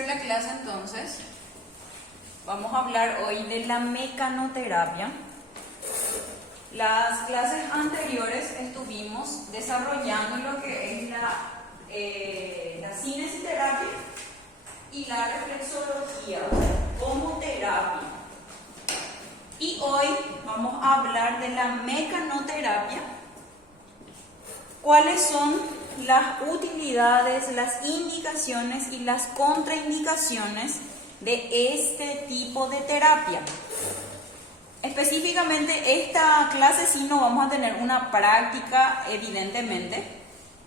iniciar la clase entonces. Vamos a hablar hoy de la mecanoterapia. Las clases anteriores estuvimos desarrollando lo que es la cinesiterapia y la reflexología como terapia. Y hoy vamos a hablar de la mecanoterapia. ¿Cuáles son las utilidades, las indicaciones y las contraindicaciones de este tipo de terapia? Específicamente esta clase sí no vamos a tener una práctica, evidentemente,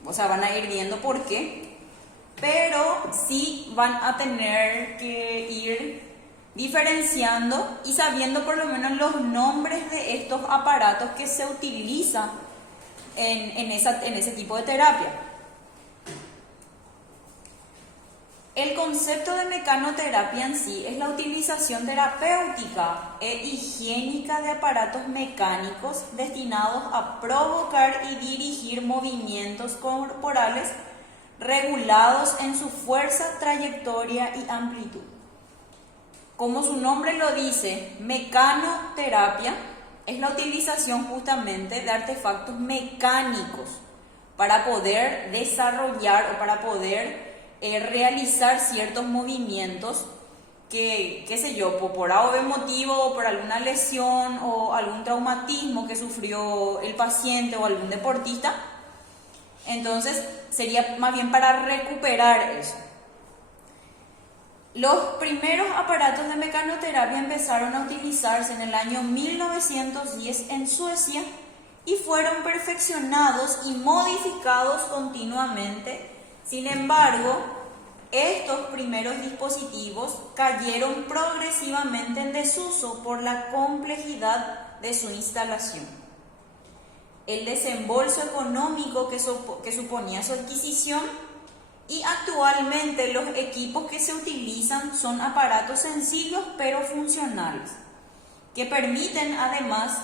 o sea, van a ir viendo por qué, pero sí van a tener que ir diferenciando y sabiendo por lo menos los nombres de estos aparatos que se utilizan en ese tipo de terapia. El concepto de mecanoterapia en sí es la utilización terapéutica e higiénica de aparatos mecánicos destinados a provocar y dirigir movimientos corporales regulados en su fuerza, trayectoria y amplitud. Como su nombre lo dice, mecanoterapia es la utilización justamente de artefactos mecánicos para poder desarrollar o para poder realizar ciertos movimientos que, qué sé yo, por algún motivo o por alguna lesión o algún traumatismo que sufrió el paciente o algún deportista. Entonces sería más bien para recuperar eso. Los primeros aparatos de mecanoterapia empezaron a utilizarse en el año 1910 en Suecia y fueron perfeccionados y modificados continuamente. Sin embargo, estos primeros dispositivos cayeron progresivamente en desuso por la complejidad de su instalación, el desembolso económico que suponía su adquisición, y actualmente los equipos que se utilizan son aparatos sencillos pero funcionales, que permiten además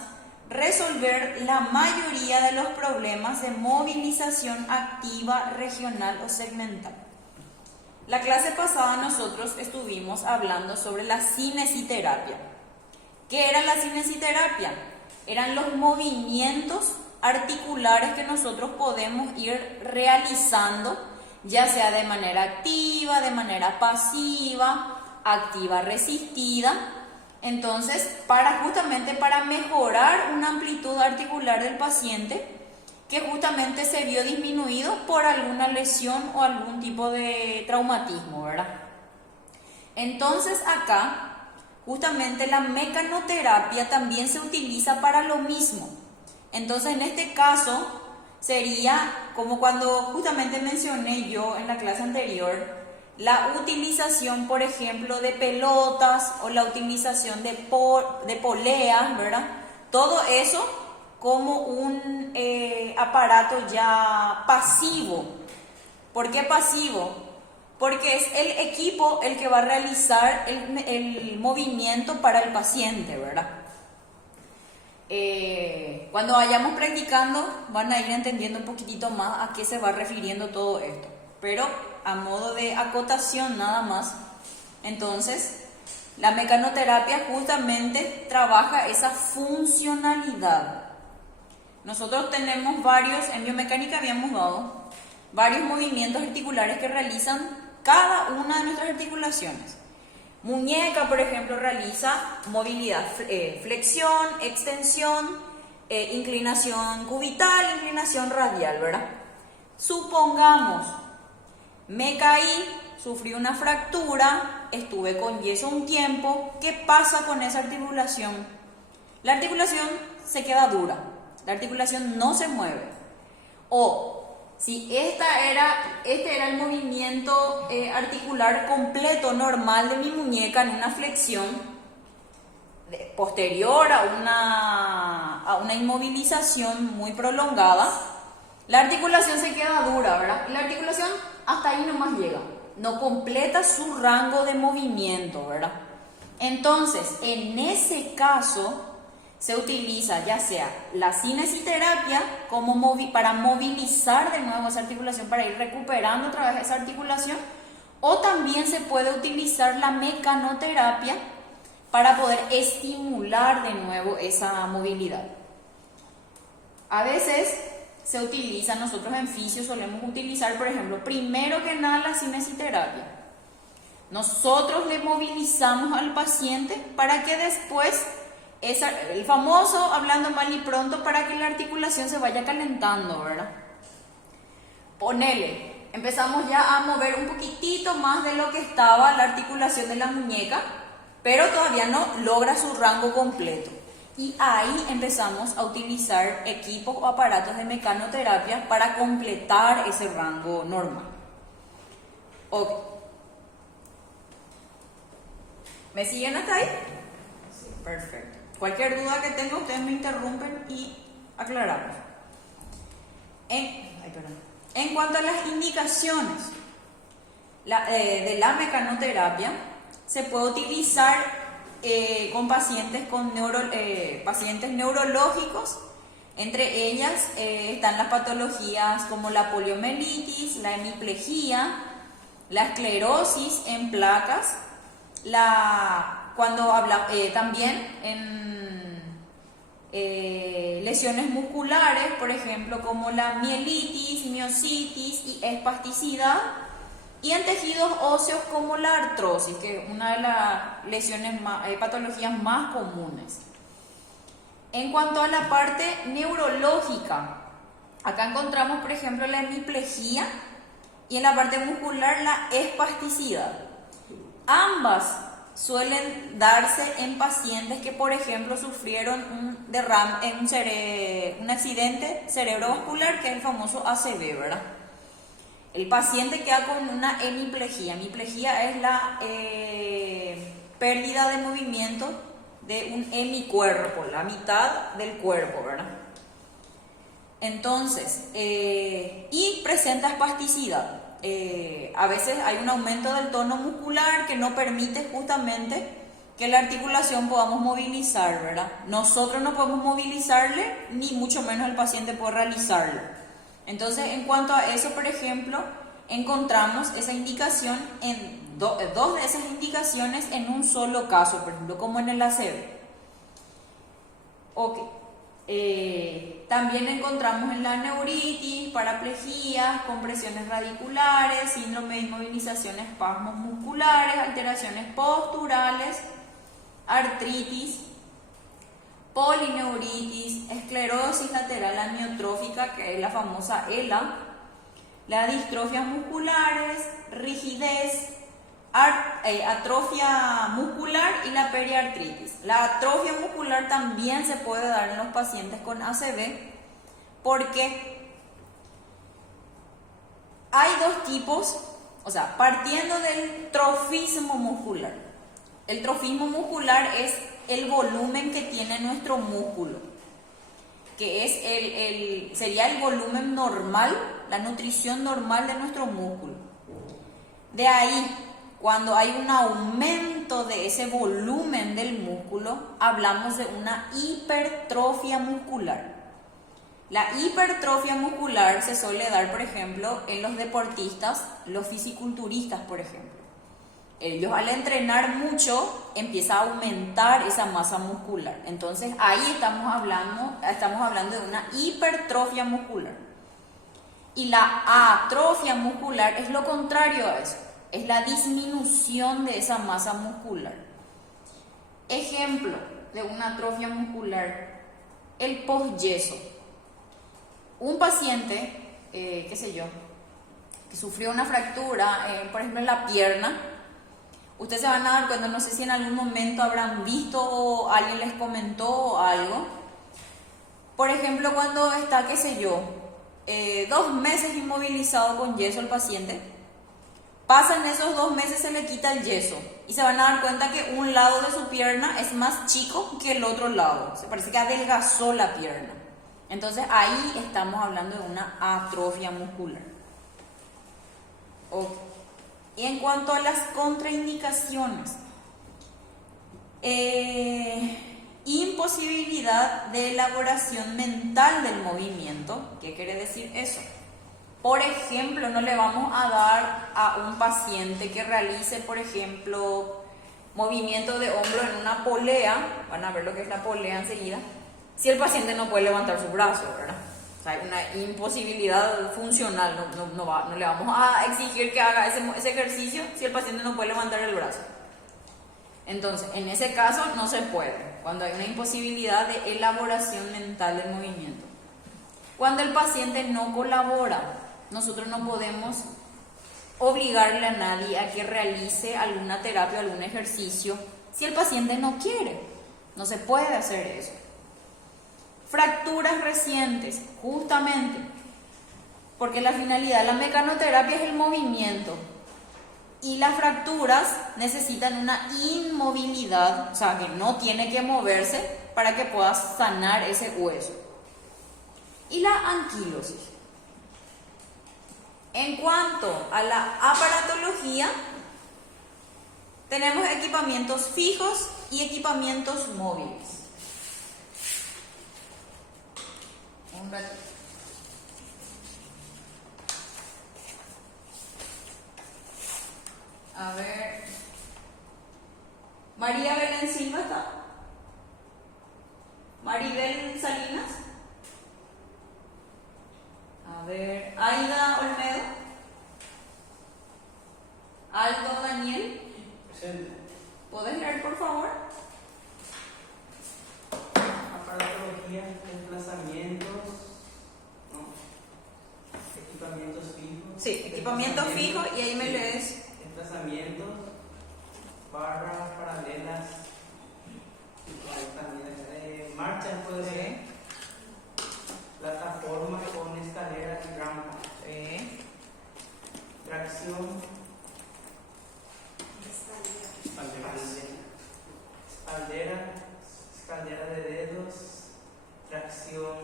resolver la mayoría de los problemas de movilización activa, regional o segmental. La clase pasada nosotros estuvimos hablando sobre la cinesiterapia. ¿Qué era la cinesiterapia? Eran los movimientos articulares que nosotros podemos ir realizando, ya sea de manera activa, de manera pasiva, activa resistida. Entonces, justamente para mejorar una amplitud articular del paciente que justamente se vio disminuido por alguna lesión o algún tipo de traumatismo, ¿verdad? Entonces acá, justamente la mecanoterapia también se utiliza para lo mismo. Entonces, en este caso, sería como cuando justamente mencioné yo en la clase anterior, la utilización, por ejemplo, de pelotas o la utilización de poleas, ¿verdad? Todo eso como un aparato ya pasivo. ¿Por qué pasivo? Porque es el equipo el que va a realizar el movimiento para el paciente, ¿verdad? Cuando vayamos practicando van a ir entendiendo un poquitito más a qué se va refiriendo todo esto, pero a modo de acotación nada más. Entonces, la mecanoterapia justamente trabaja esa funcionalidad. Nosotros tenemos en biomecánica habíamos dado varios movimientos articulares que realizan cada una de nuestras articulaciones. Muñeca, por ejemplo, realiza movilidad, flexión, extensión, inclinación cubital, inclinación radial, ¿verdad? Supongamos, me caí, sufrí una fractura, estuve con yeso un tiempo, ¿qué pasa con esa articulación? La articulación se queda dura, la articulación no se mueve. O si este era el movimiento articular completo, normal de mi muñeca en una flexión posterior a una inmovilización muy prolongada, la articulación se queda dura, ¿verdad? Y la articulación hasta ahí nomás llega, no completa su rango de movimiento, ¿verdad? Entonces, en ese caso, se utiliza ya sea la cinesiterapia para movilizar de nuevo esa articulación, para ir recuperando otra vez esa articulación, O también se puede utilizar la mecanoterapia para poder estimular de nuevo esa movilidad. A veces se utiliza, nosotros en fisio solemos utilizar, por ejemplo, primero que nada la cinesiterapia. Nosotros le movilizamos al paciente para que después, el famoso hablando mal y pronto, para que la articulación se vaya calentando, ¿verdad? Ponele, empezamos ya a mover un poquitito más de lo que estaba la articulación de la muñeca, pero todavía no logra su rango completo. Y ahí empezamos a utilizar equipos o aparatos de mecanoterapia para completar ese rango normal. Ok. ¿Me siguen hasta ahí? Sí, perfecto. Cualquier duda que tenga, ustedes me interrumpen y aclaramos. En cuanto a las indicaciones de la mecanoterapia, se puede utilizar con pacientes pacientes neurológicos. Entre ellas están las patologías como la poliomielitis, la hemiplegia, la esclerosis en placas, también en lesiones musculares, por ejemplo, como la mielitis, miositis y espasticidad, y en tejidos óseos como la artrosis, que es una de las patologías más comunes. En cuanto a la parte neurológica, acá encontramos, por ejemplo, la hemiplegia y en la parte muscular la espasticidad. Ambas suelen darse en pacientes que, por ejemplo, sufrieron un accidente cerebrovascular, que es el famoso ACV, ¿verdad? El paciente queda con una hemiplegia. Hemiplegia es la pérdida de movimiento de un hemicuerpo, la mitad del cuerpo, ¿verdad? Entonces, y presenta espasticidad. A veces hay un aumento del tono muscular que no permite justamente que la articulación podamos movilizar, ¿verdad? Nosotros no podemos movilizarle, ni mucho menos el paciente puede realizarlo. Entonces, en cuanto a eso, por ejemplo, encontramos esa indicación en dos de esas indicaciones en un solo caso, por ejemplo, como en el ACV. Ok. También encontramos en la neuritis, paraplegia, compresiones radiculares, síndrome de inmovilización, espasmos musculares, alteraciones posturales, artritis, polineuritis, esclerosis lateral amiotrófica, que es la famosa ELA, las distrofias musculares, rigidez, atrofia muscular y la periartritis. La atrofia muscular también se puede dar en los pacientes con ACV porque hay dos tipos, o sea, partiendo del trofismo muscular. El trofismo muscular es el volumen que tiene nuestro músculo, que es sería el volumen normal, la nutrición normal de nuestro músculo. De ahí, cuando hay un aumento de ese volumen del músculo, hablamos de una hipertrofia muscular. La hipertrofia muscular se suele dar, por ejemplo, en los deportistas, los fisiculturistas, por ejemplo. Ellos al entrenar mucho empieza a aumentar esa masa muscular. Entonces ahí estamos hablando de una hipertrofia muscular. Y la atrofia muscular es lo contrario a eso. Es la disminución de esa masa muscular. Ejemplo de una atrofia muscular, el posyeso. Un paciente, que sufrió una fractura, por ejemplo en la pierna, ustedes se van a dar cuenta, no sé si en algún momento habrán visto o alguien les comentó algo. Por ejemplo, cuando está, 2 meses inmovilizado con yeso el paciente, pasan esos 2 meses, se le quita el yeso y se van a dar cuenta que un lado de su pierna es más chico que el otro lado. Se parece que adelgazó la pierna. Entonces ahí estamos hablando de una atrofia muscular. Okay. Y en cuanto a las contraindicaciones, imposibilidad de elaboración mental del movimiento. ¿Qué quiere decir eso? Por ejemplo, no le vamos a dar a un paciente que realice, por ejemplo, movimiento de hombro en una polea, van a ver lo que es la polea enseguida, si el paciente no puede levantar su brazo, ¿verdad? O sea, hay una imposibilidad funcional, no le vamos a exigir que haga ese ejercicio si el paciente no puede levantar el brazo. Entonces, en ese caso no se puede, cuando hay una imposibilidad de elaboración mental del movimiento. Cuando el paciente no colabora, nosotros no podemos obligarle a nadie a que realice alguna terapia o algún ejercicio si el paciente no quiere. No se puede hacer eso. Fracturas recientes, justamente, porque la finalidad de la mecanoterapia es el movimiento. Y las fracturas necesitan una inmovilidad, o sea, que no tiene que moverse para que pueda sanar ese hueso. Y la anquilosis. En cuanto a la aparatología, tenemos equipamientos fijos y equipamientos móviles. Un ratito. A ver. María Belén Silva está. Maribel Salinas. A ver. Aida Olmedo. Aldo Daniel. Presente. ¿Podés leer, por favor? Aparatología, desplazamientos, ¿no? Equipamientos fijos. Sí, equipamiento fijo y ahí me lees. Desplazamientos, barras paralelas, marchas puede ser, plataforma con escalera y rampa, tracción, escalera de dedos, tracción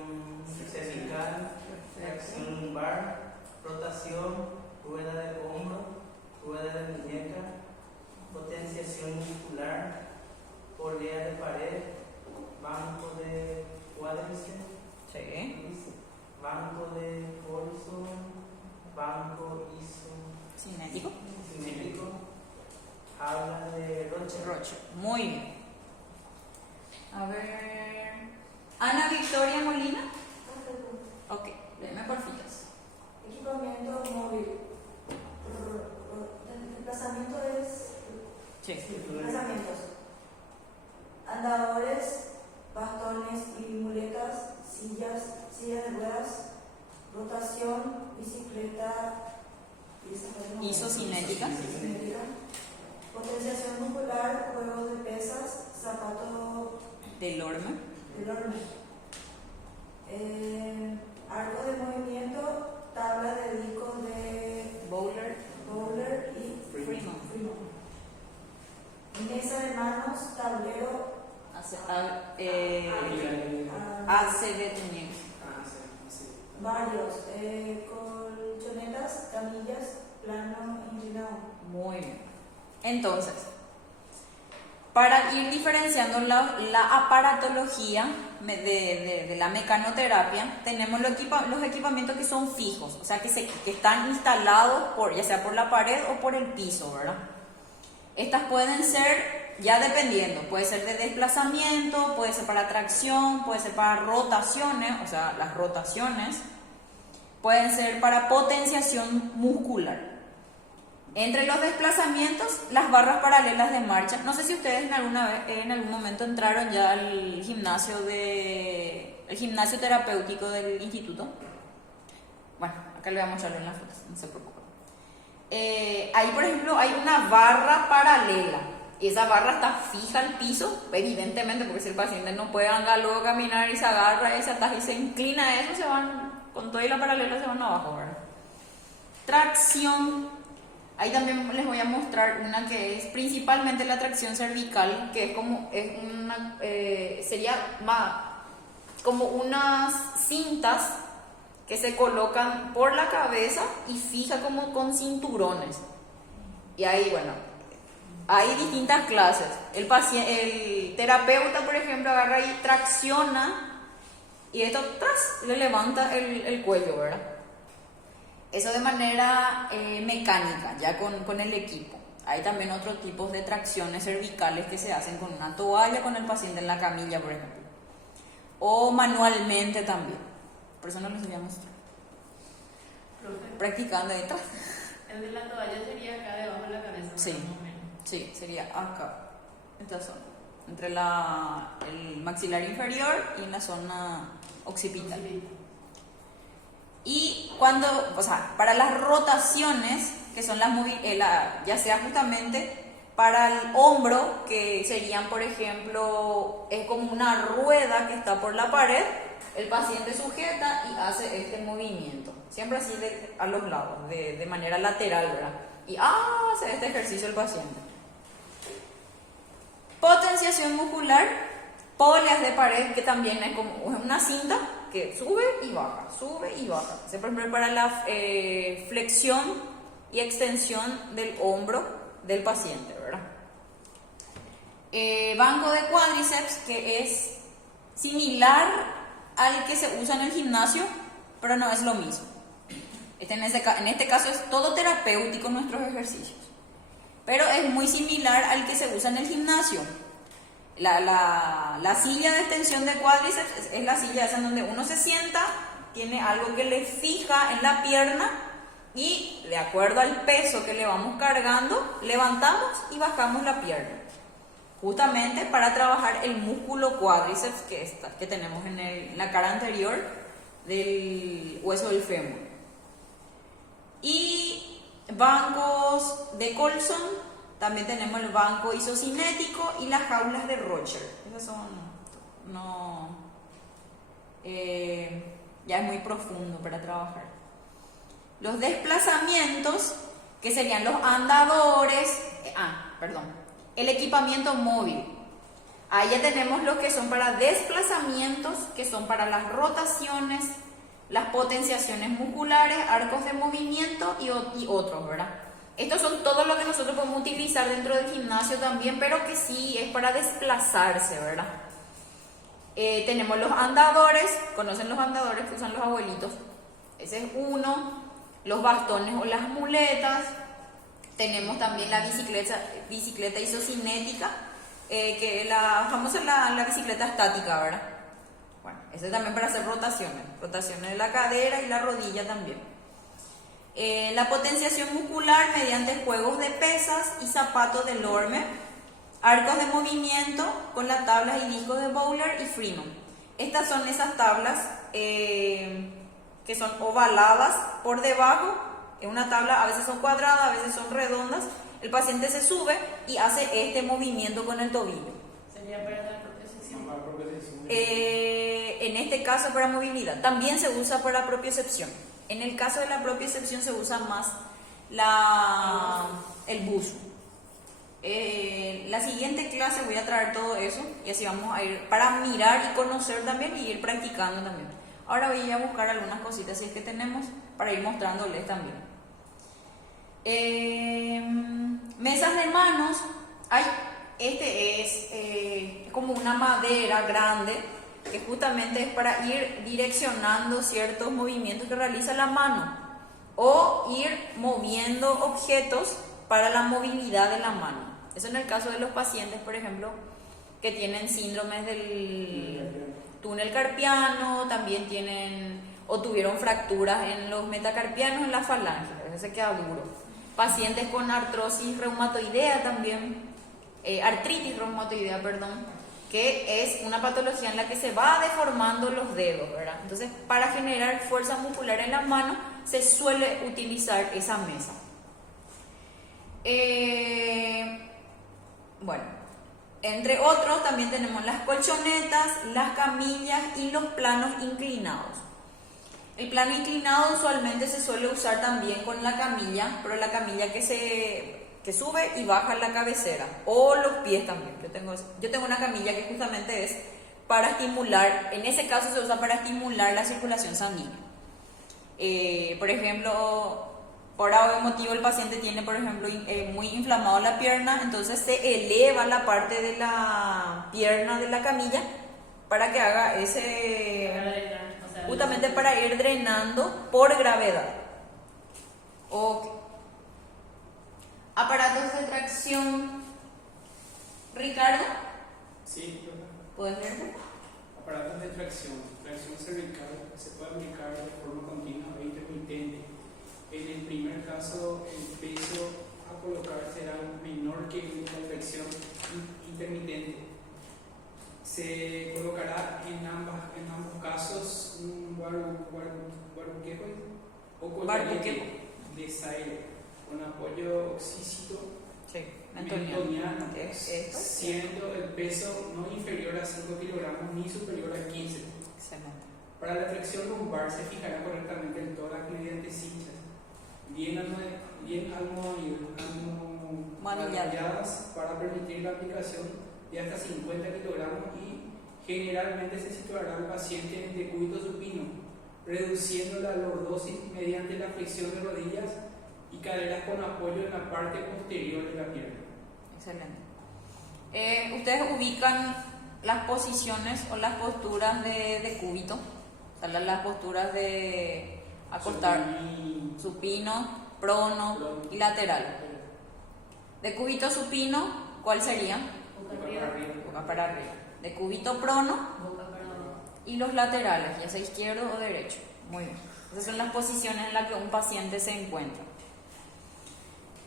cervical, tracción lumbar, rotación, rueda de hombro, rueda de muñeca, potenciación muscular, polea de pared, banco de cuádriceps, banco de torso, banco Cinético. simétrico, habla de Roche. Muy bien. A ver. Ana Victoria Molina. Ok, léeme porfitas. Equipamiento móvil. El desplazamiento es Sí. desplazamientos. Andadores, bastones y muletas, sillas de ruedas, rotación, bicicleta, Isocinética. potenciación muscular, juegos de pesas, zapato Delorme. enorme. Arco de movimiento, tabla de disco de Bowler. y Freeman. mesa de manos, tablero, AC de Tunier. varios, colchonetas, camillas, plano inclinado. Muy bien. Entonces, para ir diferenciando la aparatología de la mecanoterapia, tenemos los equipamientos que son fijos, o sea, que están instalados ya sea por la pared o por el piso, ¿verdad? Estas pueden ser, ya dependiendo, puede ser de desplazamiento, puede ser para tracción, puede ser para rotaciones, o sea, las rotaciones, pueden ser para potenciación muscular. Entre los desplazamientos, las barras paralelas de marcha. No sé si ustedes en algún momento entraron ya al gimnasio terapéutico del instituto. Bueno, acá le voy a mostrarlo en las fotos, no se preocupen. Ahí, por ejemplo, hay una barra paralela. Y esa barra está fija al piso, evidentemente, porque si el paciente no puede andar luego caminar y se agarra ese ataje y se inclina a eso, se van, con toda y la paralela se van abajo, ¿verdad? Tracción. Ahí también les voy a mostrar una que es principalmente la tracción cervical, que sería como unas cintas que se colocan por la cabeza y fija como con cinturones. Y ahí, bueno, hay distintas clases. El terapeuta, por ejemplo, agarra y tracciona y esto le levanta el cuello, ¿verdad? Eso de manera mecánica, ya con el equipo. Hay también otros tipos de tracciones cervicales que se hacen con una toalla con el paciente en la camilla, por ejemplo. O manualmente también. Por eso no les voy a mostrar. Profe, Practicando detrás. el de la toalla sería acá debajo de la cabeza. Sí. más o menos. Sí, sería acá. Esta zona. Entre el maxilar inferior y la zona occipital. Y cuando, o sea, para las rotaciones, que son las ya sea justamente para el hombro, que serían, por ejemplo, es como una rueda que está por la pared, el paciente sujeta y hace este movimiento, siempre así a los lados, de manera lateral, ¿verdad? Y hace este ejercicio el paciente. Potenciación muscular, polias de pared, que también es como una cinta que sube y baja, sube y baja. Por ejemplo, para la flexión y extensión del hombro del paciente, ¿verdad? Banco de cuádriceps, que es similar al que se usa en el gimnasio, pero no es lo mismo. En este caso es todo terapéutico nuestros ejercicios, pero es muy similar al que se usa en el gimnasio. La silla de extensión de cuádriceps es la silla esa en donde uno se sienta, tiene algo que le fija en la pierna y de acuerdo al peso que le vamos cargando, levantamos y bajamos la pierna. Justamente para trabajar el músculo cuádriceps que tenemos en la cara anterior del hueso del fémur. Y bancos de Colson, también tenemos el banco isocinético y las jaulas de Rocher. Esas son, ya es muy profundo para trabajar. Los desplazamientos, que serían los andadores, el equipamiento móvil. Ahí ya tenemos los que son para desplazamientos, que son para las rotaciones, las potenciaciones musculares, arcos de movimiento y otros, ¿verdad? Estos son todo lo que nosotros podemos utilizar dentro del gimnasio también, pero que sí es para desplazarse, ¿verdad? Tenemos los andadores, ¿conocen los andadores que usan los abuelitos? Ese es uno. Los bastones o las muletas. Tenemos también la bicicleta isocinética, que es la famosa la bicicleta estática, ¿verdad? Bueno, ese también para hacer rotaciones de la cadera y la rodilla también. La potenciación muscular mediante juegos de pesas y zapatos de Lorme, arcos de movimiento con las tablas y discos de Bowler y Freeman. Estas son esas tablas que son ovaladas por debajo. En una tabla a veces son cuadradas, a veces son redondas. El paciente se sube y hace este movimiento con el tobillo. ¿Sería para la propiocepción? En este caso para movilidad. También se usa para propiocepción. En el caso de la propiocepción se usa más el buzo. La siguiente clase voy a traer todo eso y así vamos a ir para mirar y conocer también y ir practicando también. Ahora voy a buscar algunas cositas si es que tenemos para ir mostrándoles también. Mesas de manos. Este es como una madera grande que justamente es para ir direccionando ciertos movimientos que realiza la mano o ir moviendo objetos para la movilidad de la mano. Eso en el caso de los pacientes, por ejemplo, que tienen síndromes del túnel carpiano, también tienen o tuvieron fracturas en los metacarpianos, en la falange, eso se queda duro. Pacientes con artrosis reumatoidea también, artritis reumatoidea, perdón, que es una patología en la que se va deformando los dedos, ¿verdad? Entonces, para generar fuerza muscular en la mano, se suele utilizar esa mesa. Bueno, entre otros también tenemos las colchonetas, las camillas y los planos inclinados. El plano inclinado usualmente se suele usar también con la camilla, pero la camilla que sube y baja la cabecera, o los pies también. Yo tengo una camilla que justamente es para estimular, en ese caso se usa para estimular la circulación sanguínea. Por ejemplo, por algún motivo el paciente tiene, por ejemplo, muy inflamado la pierna, entonces se eleva la parte de la pierna de la camilla para que haga justamente para ir drenando por gravedad. Ok. Aparatos de tracción. Ricardo, Sí, profe. ¿puedes leerlo? Aparatos de tracción. Tracción cervical se puede aplicar de forma continua o intermitente. En el primer caso, el peso a colocar será menor que en la tracción intermitente. Se colocará en ambos casos un barbuquejo o colgate de Sail con apoyo oxícito Sí, mentoniano, ¿Esto? siendo el peso no inferior a 5 kilogramos ni superior a 15. Excelente. Para la tracción lumbar se fijará correctamente el tórax mediante cinchas bien almohadilladas para permitir la aplicación de hasta 50 kilogramos y generalmente se situará al paciente en decúbito supino, reduciendo la lordosis mediante la flexión de rodillas y caderas con apoyo en la parte posterior de la pierna. Excelente. ¿Ustedes ubican las posiciones o las posturas de decúbito? O sea, las posturas de acostar, supino, prono y lateral. Decúbito supino, ¿cuál sería? Boca arriba. Boca para arriba. Decúbito prono Boca para abajo. y los laterales, ya sea izquierdo o derecho. Muy bien. Esas son las posiciones en las que un paciente se encuentra.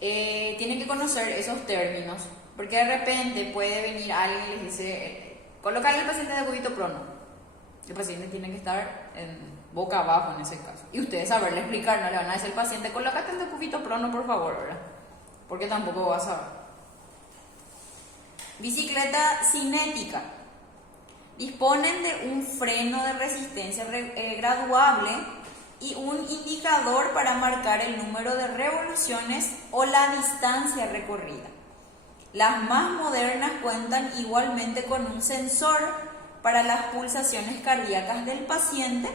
Tienen que conocer esos términos, porque de repente puede venir alguien y les dice, colocarle al paciente de decúbito prono. El paciente tiene que estar en boca abajo en ese caso. Y ustedes saberle explicar, no le van a decir al paciente, colócate el decúbito prono, por favor, ¿verdad? Porque tampoco va a saber. Bicicleta cinética. Disponen de un freno de resistencia graduable y un indicador para marcar el número de revoluciones o la distancia recorrida. Las más modernas cuentan igualmente con un sensor para las pulsaciones cardíacas del paciente.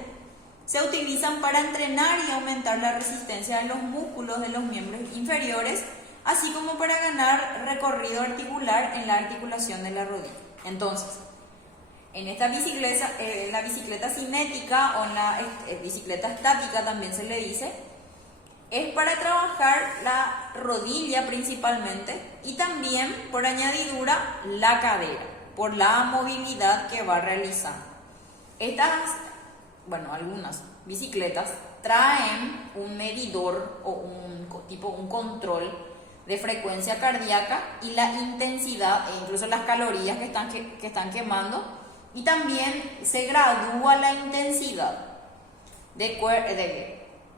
Se utilizan para entrenar y aumentar la resistencia de los músculos de los miembros inferiores, así como para ganar recorrido articular en la articulación de la rodilla. Entonces, en esta bicicleta, la bicicleta cinética o en la bicicleta estática también se le dice, es para trabajar la rodilla principalmente y también por añadidura la cadera, por la movilidad que va realizando. Algunas bicicletas traen un medidor o un control de frecuencia cardíaca y la intensidad e incluso las calorías que están quemando, y también se gradúa la intensidad.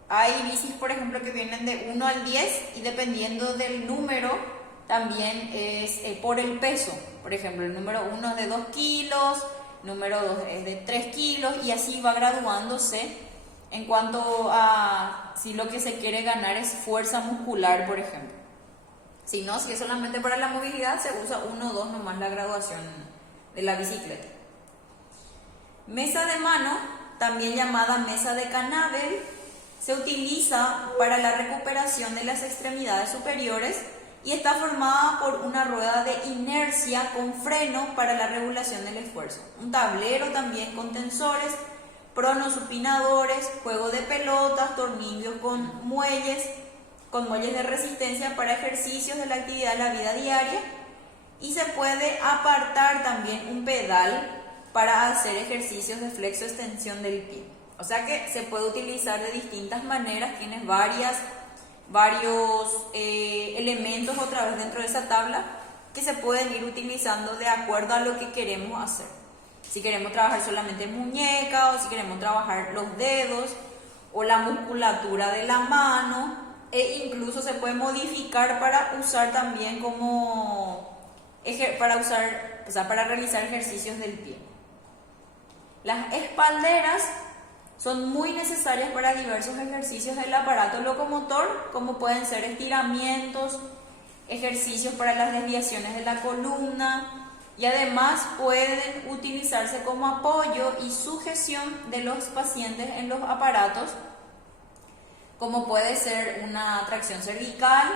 Hay bicis, por ejemplo, que vienen de 1 al 10 y dependiendo del número también es por el peso. Por ejemplo, el número 1 es de 2 kilos, número 2 es de 3 kilos y así va graduándose en cuanto a si lo que se quiere ganar es fuerza muscular, por ejemplo. Si no, si es solamente para la movilidad, se usa 1 o 2 nomás la graduación de la bicicleta. Mesa de mano, también llamada mesa de Canabel, se utiliza para la recuperación de las extremidades superiores y está formada por una rueda de inercia con freno para la regulación del esfuerzo. Un tablero también con tensores, pronosupinadores, juego de pelotas, tornillos con muelles de resistencia para ejercicios de la actividad de la vida diaria, y se puede apartar también un pedal para hacer ejercicios de flexo-extensión del pie. O sea que se puede utilizar de distintas maneras, tienes varios elementos otra vez dentro de esa tabla que se pueden ir utilizando de acuerdo a lo que queremos hacer. Si queremos trabajar solamente muñeca, o si queremos trabajar los dedos o la musculatura de la mano, e incluso se puede modificar para usar también para realizar ejercicios del pie. Las espalderas son muy necesarias para diversos ejercicios del aparato locomotor, como pueden ser estiramientos, ejercicios para las desviaciones de la columna, y además pueden utilizarse como apoyo y sujeción de los pacientes en los aparatos, como puede ser una tracción cervical.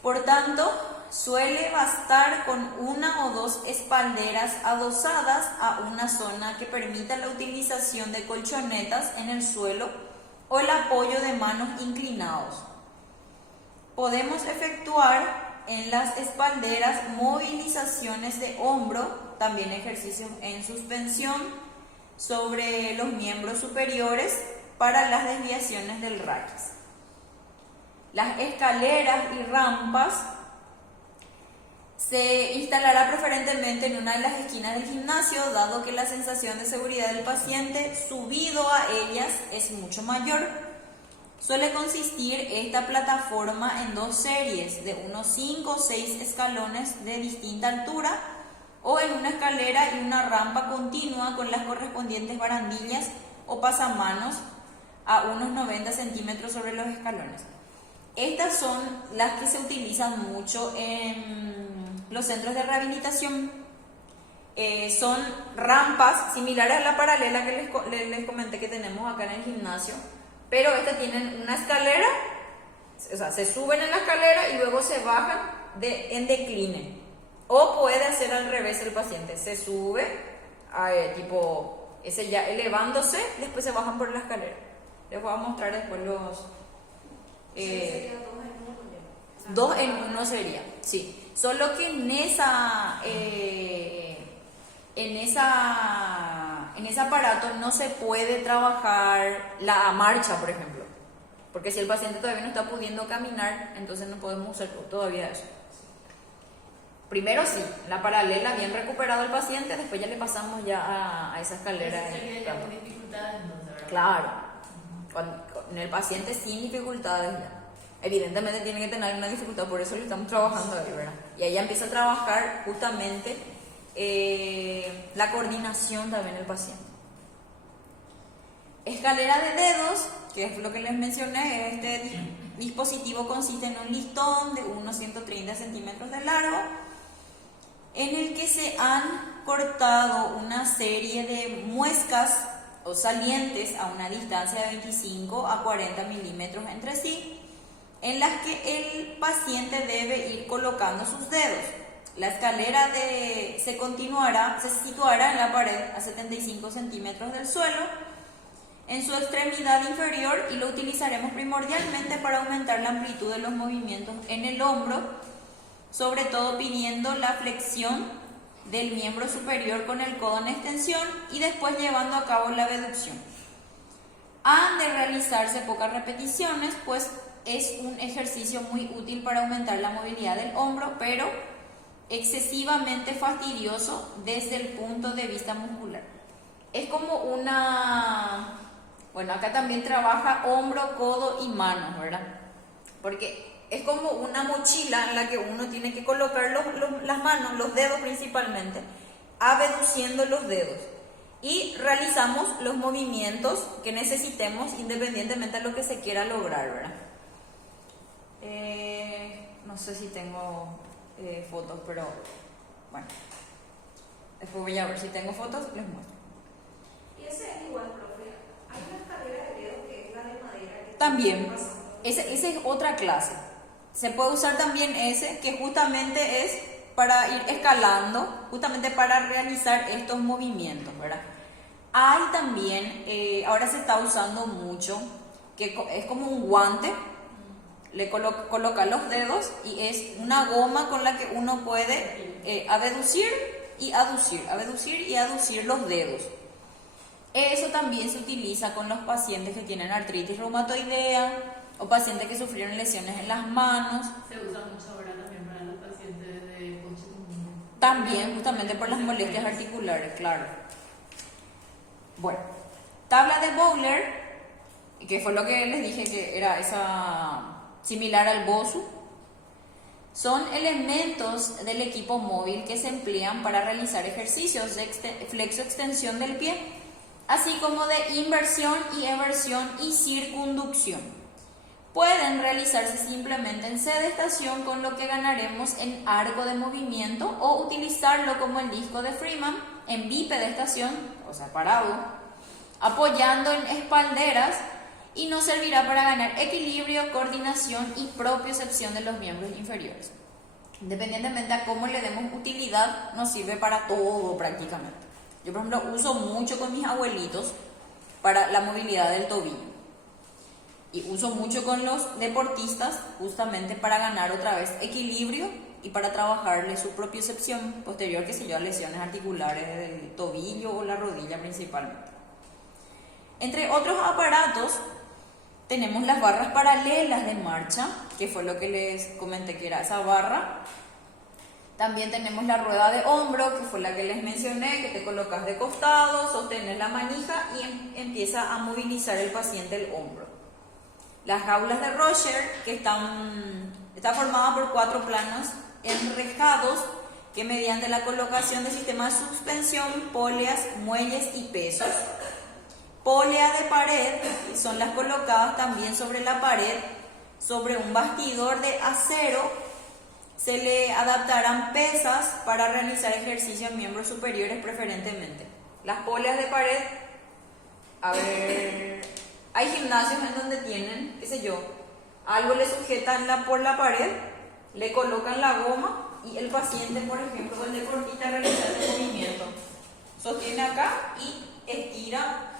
Por tanto, suele bastar con 1 o 2 espalderas adosadas a una zona que permita la utilización de colchonetas en el suelo o el apoyo de manos inclinados. Podemos efectuar en las espalderas movilizaciones de hombro, también ejercicios en suspensión sobre los miembros superiores para las desviaciones del raquis. Las escaleras y rampas se instalará preferentemente en una de las esquinas del gimnasio, dado que la sensación de seguridad del paciente subido a ellas es mucho mayor. Suele consistir esta plataforma en dos series de unos 5 o 6 escalones de distinta altura, o en una escalera y una rampa continua con las correspondientes barandillas o pasamanos a unos 90 centímetros sobre los escalones. Estas son las que se utilizan mucho en los centros de rehabilitación. Son rampas similares a la paralela que les comenté que tenemos acá en el gimnasio, pero estas tienen una escalera, o sea, se suben en la escalera y luego se bajan en decline. O puede hacer al revés el paciente, se sube, tipo, ese ya elevándose, después se bajan por la escalera. Les voy a mostrar después los... sería 2 en 1 ya. 2 en 1 sería, sí. Solo que en ese aparato no se puede trabajar la marcha, por ejemplo. Porque si el paciente todavía no está pudiendo caminar, entonces no podemos usar todavía eso. Primero sí, la paralela, bien recuperado el paciente, después ya le pasamos ya a esa escalera. Eso sería ya con dificultades, entonces, ¿verdad? Claro, con el paciente sin dificultades ya. Evidentemente tiene que tener una dificultad, por eso lo estamos trabajando ahí, ¿verdad? Y ahí ya empieza a trabajar justamente la coordinación también del paciente. Escalera de dedos, que es lo que les mencioné. Este dispositivo consiste en un listón de unos 130 centímetros de largo, en el que se han cortado una serie de muescas o salientes a una distancia de 25 a 40 milímetros entre sí, en las que el paciente debe ir colocando sus dedos. La escalera se situará en la pared a 75 centímetros del suelo, en su extremidad inferior, y lo utilizaremos primordialmente para aumentar la amplitud de los movimientos en el hombro, sobre todo pidiendo la flexión del miembro superior con el codo en extensión y después llevando a cabo la abducción. Han de realizarse pocas repeticiones, pues es un ejercicio muy útil para aumentar la movilidad del hombro, pero excesivamente fastidioso desde el punto de vista muscular. Es como una... Bueno, acá también trabaja hombro, codo y manos, ¿verdad? Porque es como una mochila en la que uno tiene que colocar las manos, los dedos principalmente, abduciendo los dedos. Y realizamos los movimientos que necesitemos independientemente de lo que se quiera lograr, ¿verdad? No sé si tengo fotos, pero bueno, después voy a ver si tengo fotos, les muestro. Y ese es igual, profe. Hay una escalera de dedos que es la de madera. Que También, pasando. esa es otra clase. Se puede usar también ese, que justamente es para ir escalando, justamente para realizar estos movimientos, ¿verdad? Hay también, ahora se está usando mucho, que es como un guante. Le coloca los dedos y es una goma con la que uno puede abducir y aducir los dedos. Eso también se utiliza con los pacientes que tienen artritis reumatoidea o pacientes que sufrieron lesiones en las manos. Se usa mucho ahora también para los pacientes de Pochettino. También justamente por las molestias articulares, claro. Bueno, tabla de Bowler, que fue lo que les dije que era esa... similar al BOSU, son elementos del equipo móvil que se emplean para realizar ejercicios de flexo-extensión del pie, así como de inversión y eversión y circunducción. Pueden realizarse simplemente en sedestación, con lo que ganaremos en arco de movimiento, o utilizarlo como el disco de Freeman en bipedestación, o sea, parado, apoyando en espalderas, y nos servirá para ganar equilibrio, coordinación y propiocepción de los miembros inferiores. Independientemente a cómo le demos utilidad, nos sirve para todo prácticamente. Yo, por ejemplo, uso mucho con mis abuelitos para la movilidad del tobillo. y uso mucho con los deportistas justamente para ganar otra vez equilibrio y para trabajarle su propiocepción posterior, que se yo, a lesiones articulares del tobillo o la rodilla principalmente. Entre otros aparatos tenemos las barras paralelas de marcha, que fue lo que les comenté que era esa barra. También tenemos la rueda de hombro, que fue la que les mencioné, que te colocas de costado, sostenes la manija y empieza a movilizar el paciente el hombro. Las jaulas de Roger, que está formada por 4 planos enrejados, que mediante la colocación de sistemas de suspensión, poleas, muelles y pesos. Polea de pared, que son las colocadas también sobre la pared, sobre un bastidor de acero. Se le adaptarán pesas para realizar ejercicios en miembros superiores preferentemente. Las poleas de pared, a ver, hay gimnasios en donde tienen, qué sé yo, algo le sujetan por la pared, le colocan la goma y el paciente, por ejemplo, el deportista realiza el movimiento. Sostiene acá y estira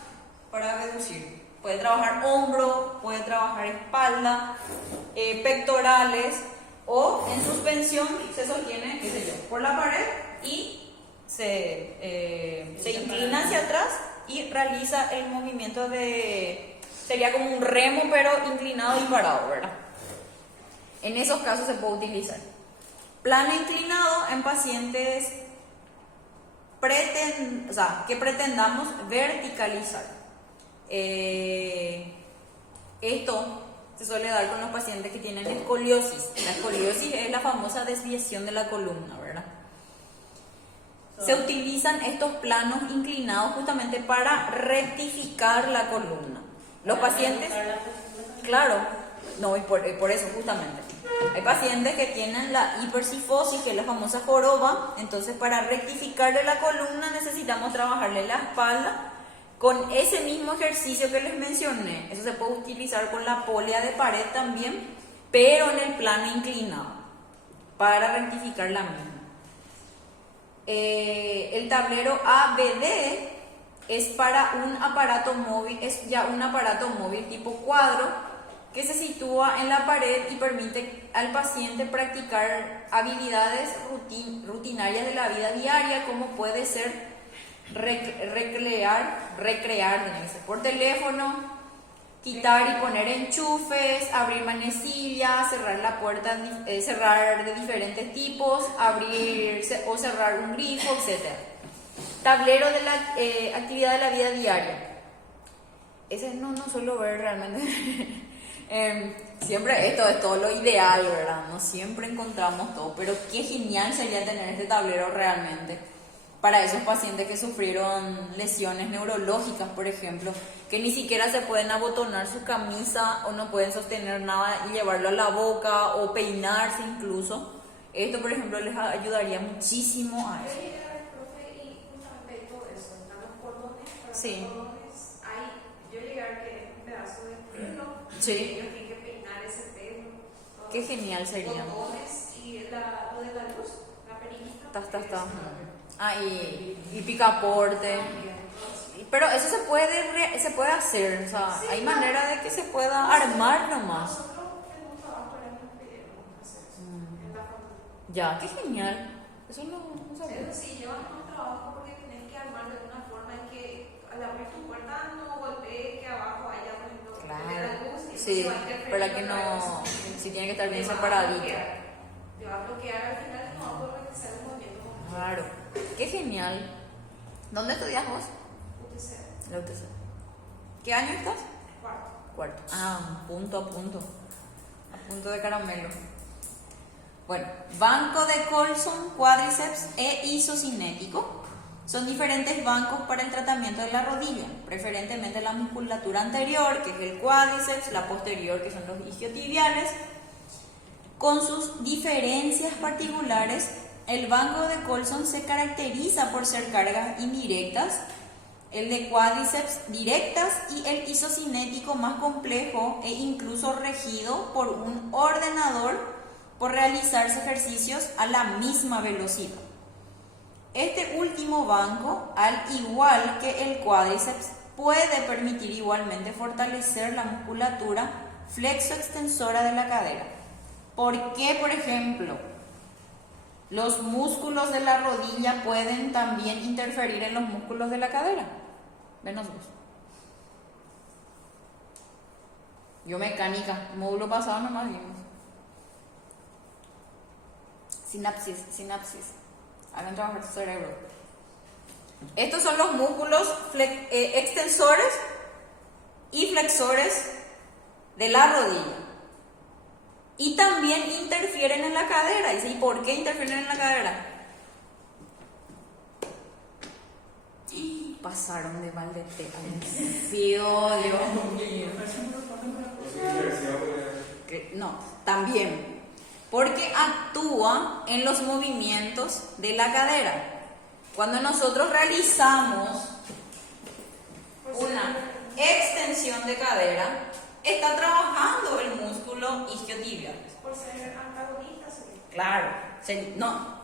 para reducir. Puede trabajar hombro, puede trabajar espalda, pectorales, o en suspensión se sostiene, qué sé yo, por la pared y se inclina hacia atrás y realiza el movimiento sería como un remo pero inclinado y parado, ¿verdad? En esos casos se puede utilizar. Plano inclinado en pacientes que pretendamos verticalizar. Esto se suele dar con los pacientes que tienen escoliosis. La escoliosis es la famosa desviación de la columna, ¿verdad? Se utilizan estos planos inclinados justamente para rectificar la columna. Los pacientes, claro, no, y por eso justamente. Hay pacientes que tienen la hipercifosis, que es la famosa joroba, entonces para rectificarle la columna necesitamos trabajarle la espalda con ese mismo ejercicio que les mencioné. Eso se puede utilizar con la polea de pared también, pero en el plano inclinado, para rectificar la misma. El tablero ABD es para un aparato móvil, es ya un aparato móvil tipo cuadro que se sitúa en la pared y permite al paciente practicar habilidades rutinarias de la vida diaria, como puede ser recrear por teléfono, quitar y poner enchufes, abrir manecillas, cerrar la puerta, cerrar de diferentes tipos, abrir o cerrar un grifo, etc. Tablero de la actividad de la vida diaria. Ese no suelo ver realmente. Siempre esto es todo lo ideal, ¿verdad? No siempre encontramos todo, pero qué genial sería tener este tablero realmente para esos pacientes que sufrieron lesiones neurológicas, por ejemplo, que ni siquiera se pueden abotonar su camisa o no pueden sostener nada y llevarlo a la boca o peinarse incluso. Esto, por ejemplo, les ayudaría muchísimo a eso. Y justamente todo eso, están los cordones, para Sí. los cordones yo llegué a ver que es un pedazo de pelo, Sí. ellos tienen que peinar ese pelo. Qué genial sería. Cordones y lo de la luz, la periquita. Está. Ah, y picaporte. Pero eso se puede hacer, o sea, Sí, hay claro. manera de que se pueda armar nomás. Nosotros en un trabajo nos pidieron hacer eso en la facultad. Ya, qué genial. Eso no sabía. Pero sí, llevan un trabajo porque tienes que armar de una forma en que al abrir tu puerta no golpee que abajo haya, por ejemplo, Claro. la luz y Sí, se va a interferir para que con no. la luz. Si tiene que estar bien Te va a separadito. bloquear. Te va a bloquear al final y no va a poder realizar el movimiento. Claro, qué genial. ¿Dónde estudias vos? UTC, La UTC. ¿Qué año estás? cuarto. Ah, punto a punto. A punto de caramelo. Bueno, banco de Colson, cuádriceps e isocinético. Son diferentes bancos para el tratamiento de la rodilla, preferentemente la musculatura anterior, que es el cuádriceps, la posterior, que son los isquiotibiales. Con sus diferencias particulares, el banco de Colson se caracteriza por ser cargas indirectas, el de cuádriceps directas y el isocinético más complejo e incluso regido por un ordenador por realizarse ejercicios a la misma velocidad. Este último banco, al igual que el cuádriceps, puede permitir igualmente fortalecer la musculatura flexoextensora de la cadera. ¿Por qué, por ejemplo, los músculos de la rodilla pueden también interferir en los músculos de la cadera? Venos vos. Yo mecánica, módulo pasado nomás vimos. Sinapsis. Hagan trabajar tu cerebro. Estos son los músculos extensores y flexores de la rodilla. Y también interfieren en la cadera. Dice, ¿y por qué interfieren en la cadera? Pasaron de Valdete al Dios mío. No, también. Porque actúa en los movimientos de la cadera. Cuando nosotros realizamos una extensión de cadera, está trabajando el músculo isquiotibial. Por ser antagonistas. Claro, no.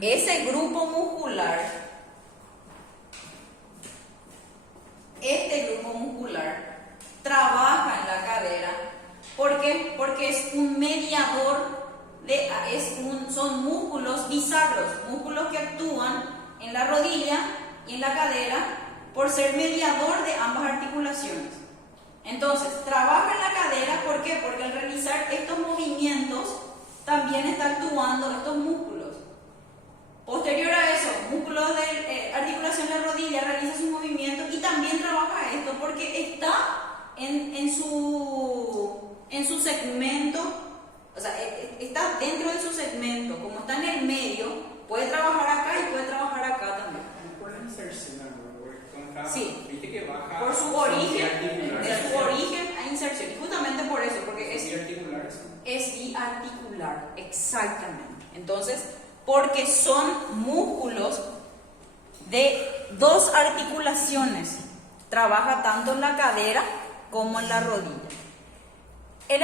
Ese grupo muscular, trabaja en la cadera. ¿Por qué? Porque es un mediador, son músculos bisagros, músculos que actúan en la rodilla y en la cadera por ser mediador de ambas articulaciones. Entonces, trabaja en la cadera, ¿por qué? Porque al realizar estos movimientos también está actuando estos músculos. Posterior a eso, músculos de articulación de la rodilla realiza sus movimientos y también trabaja esto porque está en su segmento, o sea, está dentro de su segmento, como está en el medio, puede trabajar acá y puede trabajar acá también. Por la inserción, Sí, viste que baja por su origen, de su origen a inserción, y justamente por eso, porque es biarticular, exactamente. Entonces, porque son músculos de dos articulaciones, trabaja tanto en la cadera como en la rodilla. En el